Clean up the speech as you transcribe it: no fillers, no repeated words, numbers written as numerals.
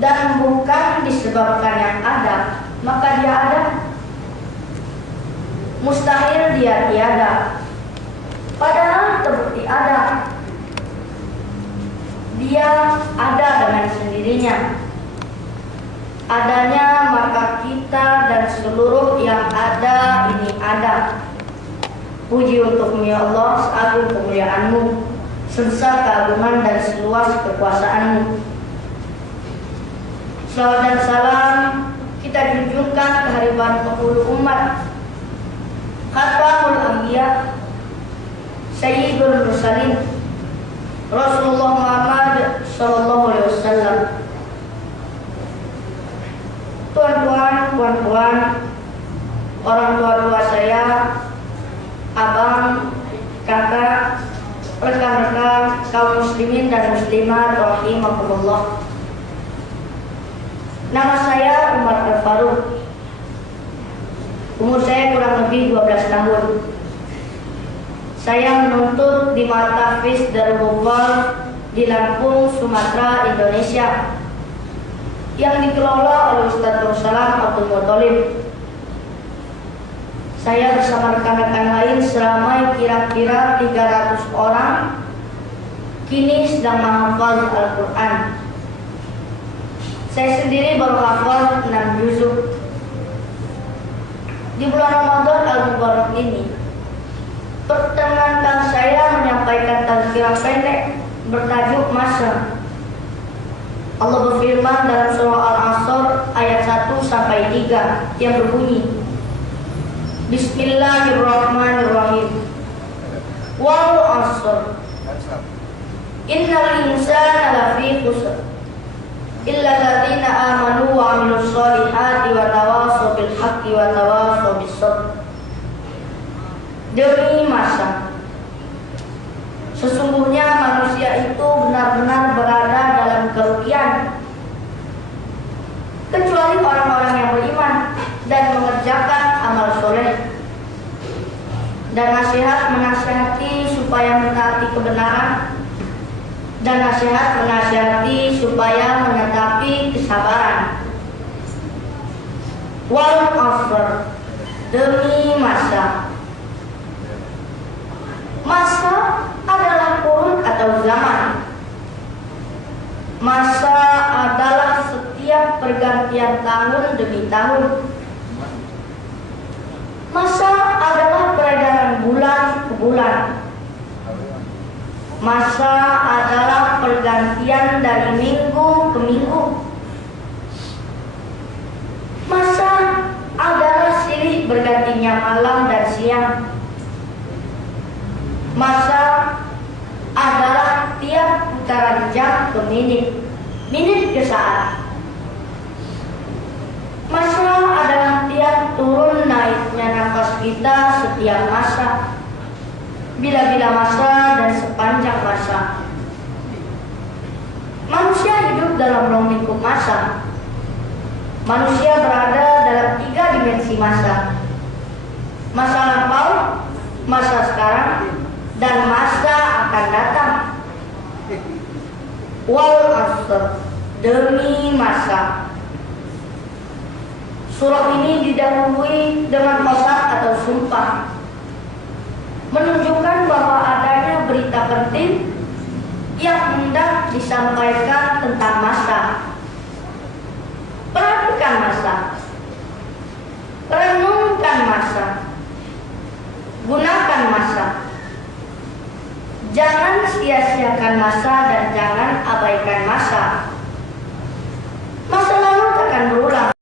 dan bukan disebabkan yang ada, maka dia ada. Mustahil dia tiada, padahal terbukti ada. Dia ada dengan sendirinya. Adanya maka kita dan seluruh yang ada ini ada. Puji untukmu ya Allah, seagung kemuliaan-Mu, sebesar keagungan dan seluas kekuasaan-Mu. Salawat dan salam kita junjungkan ke hariban penghulu umat, Khatamul Anbiya, Sayyidul Mursalin, Rasulullah Muhammad sallallahu alaihi wasallam. Tuan-tuan, puan-puan, orang tua-tua saya, abang, kakak, rekan-rekan kaum muslimin dan muslimat rahimakumullah. Nama saya Umar Al-Faruq. Umur saya kurang lebih 12 tahun. Saya menuntut di Markaz Darul Ghaffar di Lampung, Sumatera, Indonesia, yang dikelola oleh Ustaz Nur Salam Abdul Muttalib. Saya bersama rekan-rekan lain seramai kira-kira 300 orang kini sedang menghafal Al-Quran. Saya sendiri baru hafal 6 juzuk. Di bulan Ramadan Al-Mubarak ini, perkenankan saya menyampaikan tazkirah pendek bertajuk Masa. Allah berfirman dalam surah Al-Asr ayat 1 sampai 3 yang berbunyi, Bismillahirrahmanirrahim. Wal 'asr. Innal insana lafi khusr. Illa alladziina aamanu wa 'amilus shalihati wa tawashaw bil haqqi wa tawashaw bis sabr. Demi masa, sesungguhnya manusia itu benar-benar berada dalam kerugian, kecuali orang-orang yang beriman dan mengerjakan amal soleh, dan nasihat menasihati supaya mentaati kebenaran, dan nasihat menasihati supaya menetapi kesabaran. Wal 'asr, demi masa. Masa adalah kurun atau zaman. Masa adalah setiap pergantian tahun demi tahun. Masa adalah peredaran bulan ke bulan. Masa adalah pergantian dari minggu ke minggu. Masa adalah silih bergantinya malam dan siang. Masa adalah tiap putaran jam ke menit, menit ke saat. Masa adalah tiap turun naiknya nafas kita setiap masa, bila-bila masa dan sepanjang masa. Manusia hidup dalam ruang lingkup masa. Manusia berada dalam 3 dimensi masa: masa lampau, masa sekarang, dan masa akan datang. Wal 'asr, demi masa. Surah ini didahului dengan qasam atau sumpah, menunjukkan bahwa adanya berita penting yang hendak disampaikan tentang masa. Perhatikan masa, renungkan masa, gunakan masa. Jangan sia-siakan masa dan jangan abaikan masa. Masa lalu takkan berulang.